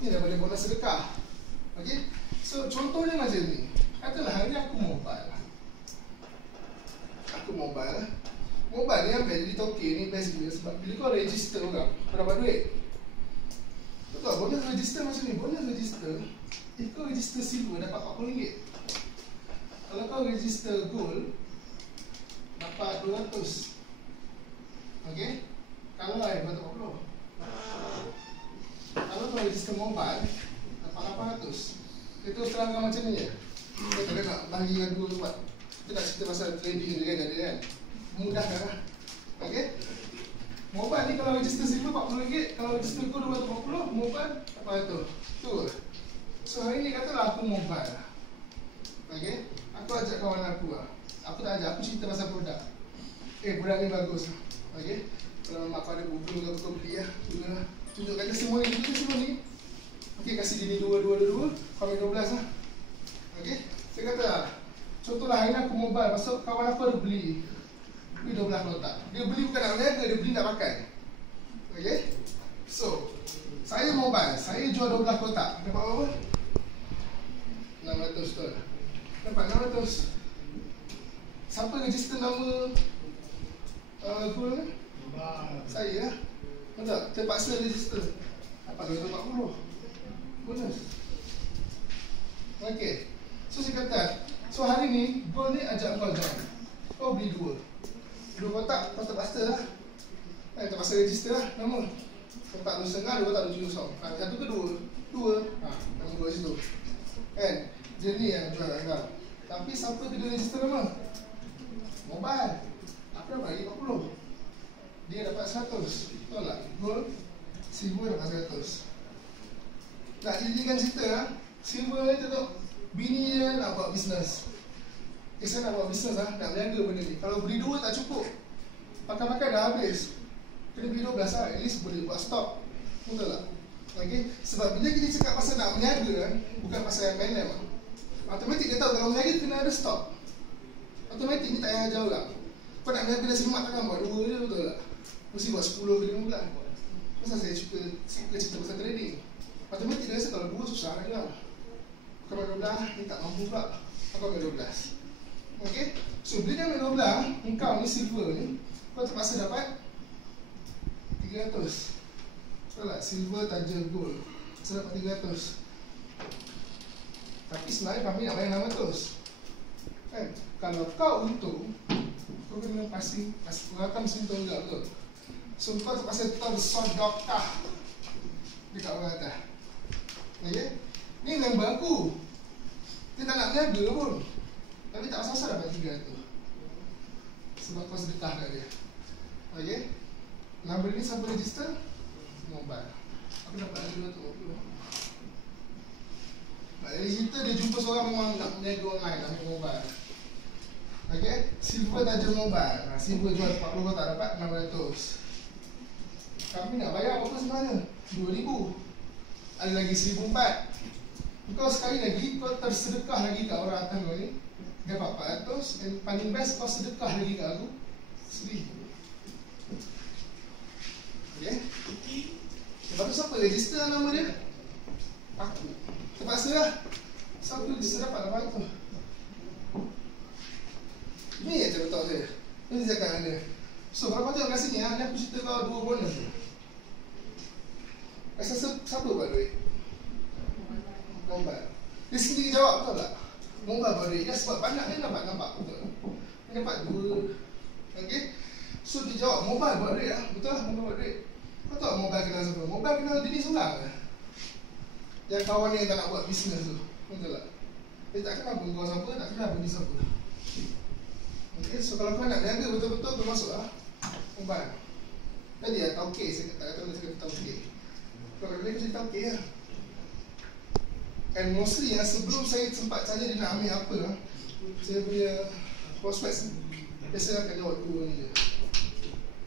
Ni daripada bonus sedekah. Okey. So contohnya macam ni. Katalah hari ni aku mobile. Mobile ni ambil jadi token ni best gila sebab bila kau register orang, kau dapat duit. Betul, bonus register macam ni. Bonus register, kau register silver dapat RM40. Kalau kau register gold, dapat 200. Okey. Kalau lain dapat 40. Kalau kau register mobile, dapat 800. Itu terangkan macam ni je. Kita tak nak bagi dengan dua tempat. Kita nak cerita pasal trading je kan. Mudahkan lah. Okey. Mobile ni kalau register silver RM40, kalau register gold 240, mobile apa itu? Tu. So hari ni katalah aku mobile. Okey. Aku ajak kawan aku lah. Aku tak ajak, aku cerita pasal produk. Produk ni bagus. Okey. Kalau mak kau ada buku kau beli lah. Tunjuk kata semua ni. Okey, kasih dia ni 2, kau ambil 12 lah. Okey. Saya kata, contohlah hari ni aku mobile, masuk kawan aku ada beli 12 kotak. Dia beli bukan nak berniaga, dia beli nak pakai. Okey. So, saya mobile, saya jual 12 kotak. Dapat berapa? 600 tu. Dapat 600. Siapa register nama guru ni? Saya lah. Betul? Terpaksa register. Dapat 240. Bonus. Okey. So saya kata, so hari ni goal ni ajak kau join. Kau beli 2 kotak, kau terpaksa lah. Terpaksa register lah nama. Kotak 2,5, 2 kotak 7 kosong. Satu ke 2? 2. Nama 2 situ. Kan? Dia ni yang jual kau. Tapi siapa kena register nama? Mobile. Aku dapat lagi 40. Dia dapat 100. Betul tak? Gold, silver dapat 100. Nak jadikan cerita lah. Silver ni tu bini dia nak buat bisnes. Saya nak buat bisnes lah, nak berniaga benda ni. Kalau beli 2 tak cukup, pakai-pakai dah habis. Kena beli 12 lah, at least boleh buat stok. Betul tak? Okay? Sebab bila kita cakap pasal nak berniaga kan, bukan pasal MLM lah. Automatik dia tahu kalau berniaga kena ada stok. Automatik ni tak payah ajar orang. Kau nak berniaga dah semak takkan buat 2 je, betul tak? Mesti buat 10 ke 15. Pasal saya suka cerita pasal trading. Automatik dia rasa kalau 2 susah nak jual. Kau ambil 12, ni tak mampu pula. Kau ambil 12. Okay? So bila dia ambil 12, engkau ni silver ni, kau terpaksa dapat 300. Betul tak? Silver tajam gold. So dapat 300. Tapi sebenarnya kami nak bayar 600. Kan? Kalau kau untung, kau kena pasti rakam untung juga, betul? So kau terpaksa tersodokah dekat orang atas. Okay? Ni member aku. Dia tak nak berniaga pun. Tapi tak asal-asal dapat 300. Sebab kau sedekah kat dia. Okay? Number ni siapa register? Mobile. Aku dapat lagi 250. Dari cerita dia jumpa seorang memang nak berniaga online, nak ambil mobile. Okay? Silver tajam mobile. Silver jual 40 kotak dapat 600. Kami nak bayar apa sebenarnya? 2,000. Ada lagi 1,400. Kau sekali lagi, kau tersedekah lagi kat orang atas kau ni, dapat 400. Dan paling best, kau sedekah lagi kat aku 1,000. Okay? Lepas tu siapa register nama dia? Aku. Terpaksa lah. Siapa register dapat 800. Ni je betul saya. Ni saya cakap dengan dia. So kalau kau tengok kat sini, ni aku cerita kau 2 bonus. Rasa siapa buat duit? Mobile. Dia sendiri jawab, betul tak? Mobile buat duit. Dia sebab banyak dia nampak, betul. Dia dapat 2. Okay? So dia jawab, mobile buat duit lah. Betul lah, mobile buat duit. Kau tahu mobile kenal siapa? Mobile kenal diri seorang lah. Yang kawan ni yang tak nak buat bisnes tu. Betul tak? Dia tak kenal pun kau siapa, tak kenal pun dia siapa. Okay, so kalau kau nak berniaga betul-betul, kau masuk lah mobile. Tadi lah, tauke. Saya kata tauke. Kalau dia kata tauke lah. And mostly sebelum saya sempat tanya dia nak ambil apa lah, saya punya prospect biasa akan jawab 2 ni je.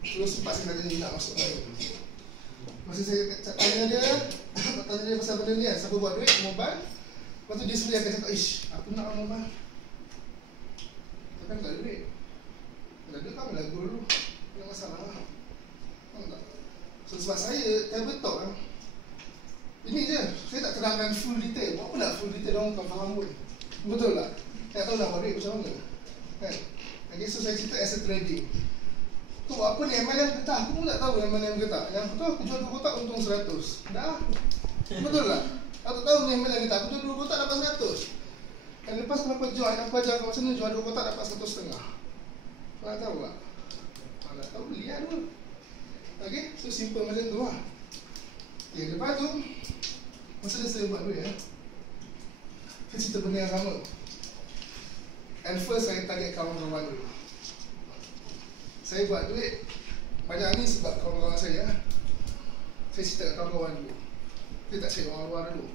Terus sempat saya tanya dia nak masuk apa. Masa saya tanya dia pasal benda ni kan, siapa buat duit, mobile. Lepas tu dia sendiri akan cakap, aku nak mobile. Tapi tak ada duit. Tak ada duit kan lagu dulu. Tak masalah lah. Faham tak? So sebab saya tabletop lah. Ini je, saya tak terangkan full detail. Apa nak full detail, orang bukan faham pun. Betul tak? Tak tahu nak buat duit macam mana kan? Okay, so saya cerita as a trading. Tu apa ni MLM ke tak? Aku pun tak tahu MLM ke tak. Yang betul aku jual 2 kotak untung 100. Dah. Betul tak? Aku tak tahu ni MLM ke tak. Aku jual 2 kotak dapat 100. Dan lepas kenapa jual, aku ajar kat macam mana jual 2 kotak dapat 1,5. Kau nak tahu tak? Kau nak tahu, lihat dulu. Okay, so simple macam tu lah. Okay, lepas tu masa saya buat duit saya cerita benda yang sama. And first saya target kawan-kawan dulu. Saya buat duit banyak ni sebab kawan-kawan saya. Saya cerita kat kawan-kawan dulu. Dia tak cari orang luar dulu.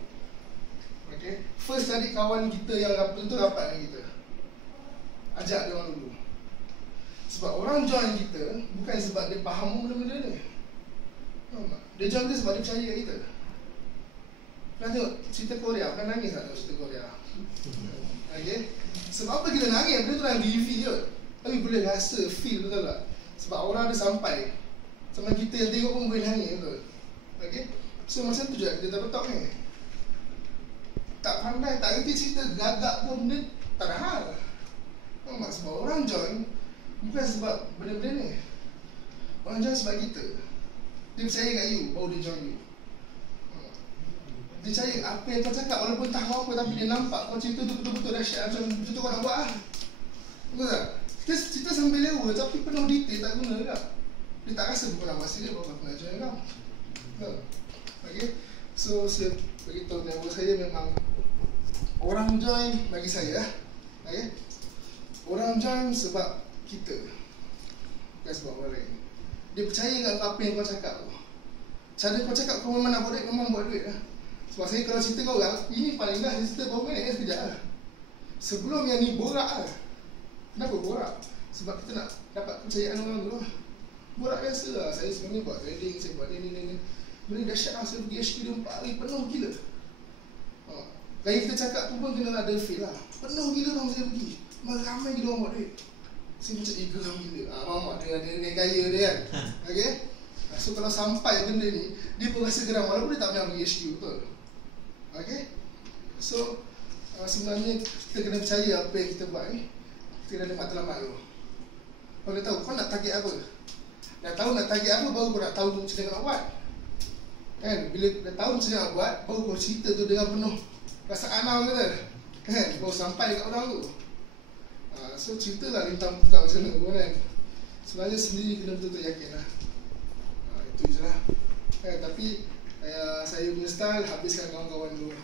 Okay, first cari kawan kita yang betul-betul rapat dengan kita. Ajak dia orang dulu. Sebab orang join kita bukan sebab dia faham benda-benda ni. Dia join kita sebab dia percaya kat kita. Pernah tengok cerita Korea? Pernah nangis tak tengok cerita Korea? Okay, sebab apa kita nangis? Benda tu dalam TV je. Tapi boleh rasa, feel, betul tak? Sebab orang ada sampai. Sama kita yang tengok pun boleh nangis, betul? Okay, so macam tu juga kita tak betul ni. Tak pandai, tak kerti cerita, gagak pun benda tak ada hal. Sebab orang join bukan sebab benda-benda ni. Orang join sebab kita. Dia percaya kat you, baru dia join you. Dia percaya apa yang kau cakap walaupun tahu apa, tapi dia nampak kau cerita tu betul-betul dahsyat macam tu kau nak buat lah. Betul tak? Kita cerita sambil lewa tapi penuh detail tak guna tak? Dia tak rasa bukan nak masa dia baru aku nak join kau. Betul? Okay, so saya beritahu network saya memang orang join bagi saya. Okay, orang join sebab kita, bukan sebab orang lain. Dia percaya kat apa yang kau cakap tu. Cara kau cakap kau memang nak buat duit, memang buat duit lah. Sebab saya kalau cerita kau orang, ini paling dah cerita berapa minit sekejap lah. Sebelum yang ni borak lah. Kenapa borak? Sebab kita nak dapat kepercayaan orang dulu lah. Borak biasa lah. Saya sebenarnya buat trading, saya buat ni. Benda dahsyat lah, saya pergi HQ dia 4 hari, penuh gila. Gaya kita cakap tu pun kena ada feel lah. Penuh gila orang saya pergi. Ramai gila orang buat duit. Saya macam geram gila. Mamak dia ada gaya dia kan. Okay, so kalau sampai benda ni, dia pun rasa geram walaupun dia tak pernah pergi HQ, betul? Okay, so sebenarnya kita kena percaya apa yang kita buat ni. Kita kena ada matlamat dulu. Kau dah tahu kau nak target apa. Dah tahu nak target apa, baru kau nak tahu macam mana nak buat. Kan, bila dah tahu macam mana nak buat, baru kau cerita tu dengan penuh rasa anam kata. Kan, baru sampai dekat orang tu. So ceritalah lintang buka macam mana kan. Sebenarnya sendiri kena betul-betul yakin lah. Itu je lah. Tapi saya punya style, habiskan kawan-kawan dulu.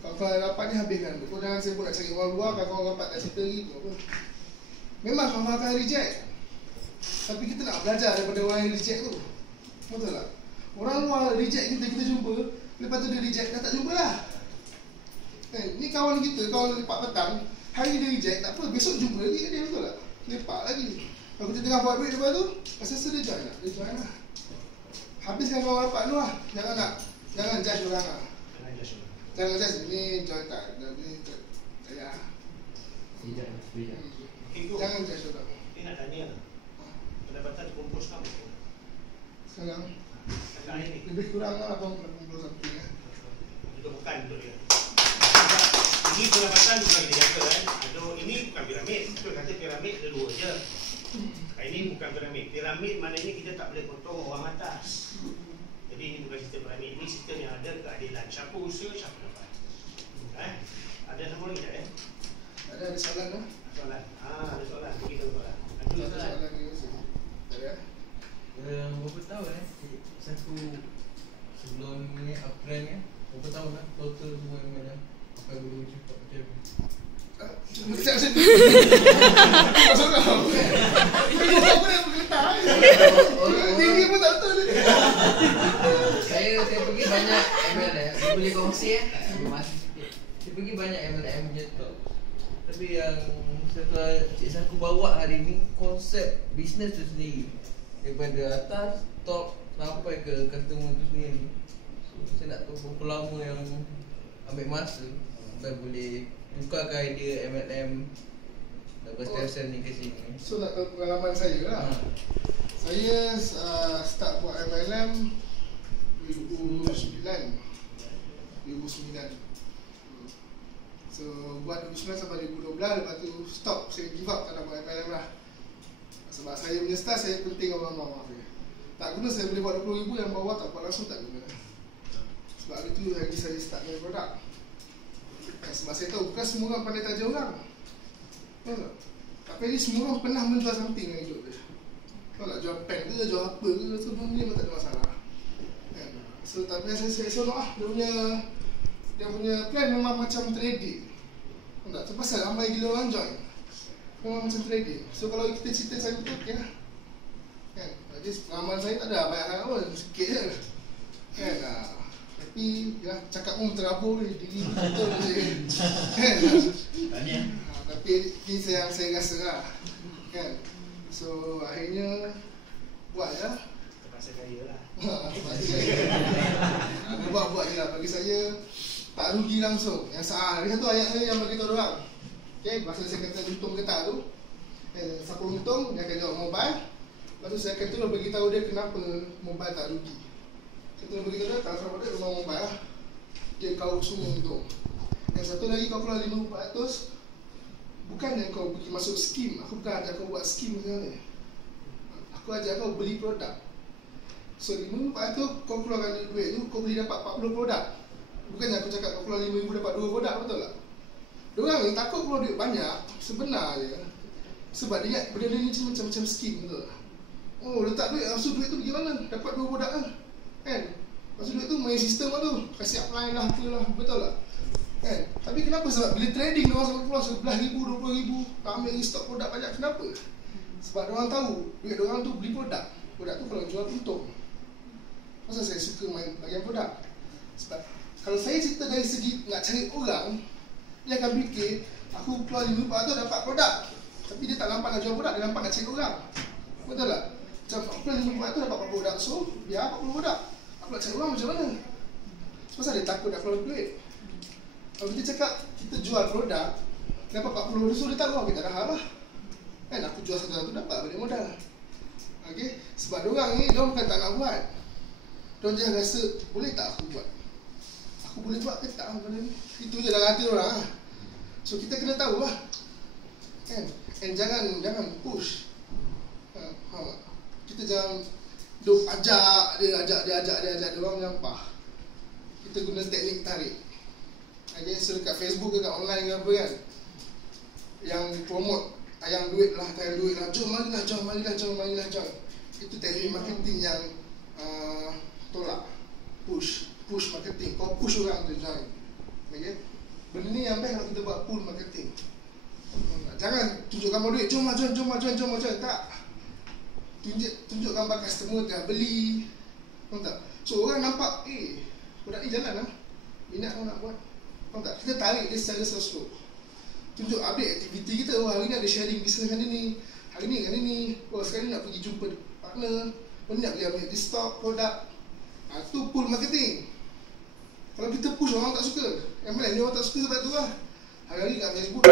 Kawan-kawan rapat ni habiskan dulu. Kau jangan saya pun nak cari orang luar, kawan-kawan rapat tak cerita gitu apa. Memang kawan-kawan akan reject. Tapi kita nak belajar daripada orang yang reject tu. Betul tak? Orang luar reject kita jumpa, lepas tu dia reject, dah tak jumpa lah. Ni kawan kita, kawan lepak petang, hari dia reject, tak apa, besok jumpa lagi kan dia, betul tak? Lepak lagi. Kalau kita tengah buat duit lepas tu, rasa dia join tak? Dia join lah. Habiskan kawan rapat tu lah. Jangan judge orang lah. Jangan judge, ni join tak? Ni saya. Jangan judge orang. Dia nak tanya, pendapatan kompos kamu sekarang lebih kurang lah 80 something lah. Itu bukan untuk dia. Ini pendapatan bukan dia jaga kan. Ini bukan piramid. Kita kata piramid ada 2 je. Ini bukan piramid. Piramid maknanya kita tak boleh potong orang atas. Jadi ini bukan sistem piramid. Ini sistem yang ada keadilan. Siapa usaha, siapa dapat. Ada sama lagi tak Ada soalan lah. Soalan. Ada soalan. Kita soalan. Ada soalan ni aussi. Ada. Berapa tahun satu sebelum ni uptrend ni? Berapa tahun lah total semua MLM? Apa yang boleh cepat macam ni? Cuma macam ni. Pasal kau. Apa yang bergetar? Tinggi pun tak betul. Saya pergi banyak MLM. Dia boleh kongsi saya pergi banyak MLM punya talk. Tapi yang Cik Saku bawa hari ni konsep bisnes tu sendiri. Daripada atas, top sampai ke customer tu sendiri. So saya nak tahu berapa lama yang ambil masa dan boleh tukarkan idea MLM daripada stem-stem ni ke sini. So nak tahu pengalaman saya lah. Saya start buat MLM 2009. 2009. So buat 2009 sampai 2012, lepas tu stop, saya give up, tak nak buat MLM lah. Sebab saya punya start, saya penting orang bawah dia. Tak guna saya boleh buat 20,000, yang bawah tak buat langsung tak guna. Sebab hari tu lagi saya start dengan produk. Sebab saya tahu bukan semua orang pandai taja orang. Tahu tak? Tapi ni semua orang pernah menjual something dalam hidup dia. Tahu tak? Jual pen ke, jual apa ke, semua ni memang tak ada masalah. So tapi saya seronok lah, dia punya plan memang macam trading. Tahu tak? Sebab pasal ramai gila orang join. Memang macam trading. So kalau kita cerita saya betul, okey lah. Kan? Jadi pengalaman saya tak ada banyak sangat pun, sikit je. Kan? Tapi ya, cakap pun terabur je, diri betul je. Kan? Tahniah. Tapi ini yang saya rasa lah. Kan? So akhirnya buat je lah. Terpaksa kaya lah. Buat je lah. Bagi saya tak rugi langsung. Yang ada satu ayat saya yang bagi tahu orang. Okay, masa saya kata untung ke tak tu, siapa untung dia akan jawab mobile. Lepas tu saya akan terus beritahu dia kenapa mobile tak rugi. Saya terus beritahu dia kalau sama dia rumah mobile lah, dia kau semua untung. Yang satu lagi kau keluar 5,400, bukan yang kau pergi masuk skim. Aku bukan ajak kau buat skim sebenarnya. Aku ajak kau beli produk. So 5,400 kau keluarkan duit tu, kau boleh dapat 40 produk. Bukannya aku cakap kau keluar 5,000 dapat 2 produk, betul tak? Diorang ni takut keluar duit banyak sebenarnya sebab dia ingat benda ni macam skim, betul tak? Oh, letak duit, lepas tu duit tu pergi mana? Dapat 2 produk kan? Lepas tu duit tu main sistem lah tu, kasih upline lah, apalah, betul tak? Kan? Tapi kenapa? Sebab bila trading diorang sampai keluar 11,000, 20,000, tak ambil stok produk banyak, kenapa? Sebab diorang tahu duit diorang tu beli produk tu kalau jual untung. Masa saya suka main bagian produk. Sebab kalau saya cerita dari segi nak cari orang, dia akan fikir aku keluar 5,400 dapat produk, tapi dia tak nampak nak jual produk, dia nampak nak cari orang. Betul tak? Macam aku keluar 5,400 dapat 40 produk, so biar 40 produk. Aku nak cari orang macam mana? Sebab dia takut nak keluar duit. Kalau kita cakap kita jual produk dapat 40, so dia tak keluar, kita dah hal lah. Kan aku jual satu-satu dapat balik modal. Okay? Sebab diorang ni, diorang bukan tak nak buat. Diorang jangan rasa, boleh tak aku buat? Aku boleh buat ke tak benda ni? Itu je dalam hati orang lah. So kita kena tahu lah. Kan? And jangan push. Kita jangan ajak dia orang menyampah. Kita guna teknik tarik. Okay, so dekat Facebook ke kat online ke apa kan, yang promote tayang duit lah, jom marilah jom. Itu teknik marketing yang tolak. Push marketing. Kau push orang tu join. Okay? Benda ni yang best kalau kita buat pull marketing. Jangan tunjuk gambar duit, jom. Tak. Tunjuk gambar customer dah beli. Tahu tak? So orang nampak, produk ni jalan lah, minat kau nak buat. Tahu tak? Kita tarik dia secara slow. Tunjuk update aktiviti kita. Hari ni ada sharing bisnes hari ni. Hari ni. Sekarang ni nak pergi jumpa partner. Ni nak beli ambil di stok produk. Itu pull marketing. Kalau kita push orang tak suka. Yang mana ni orang tak suka sebab tu lah. Hari-hari kat Facebook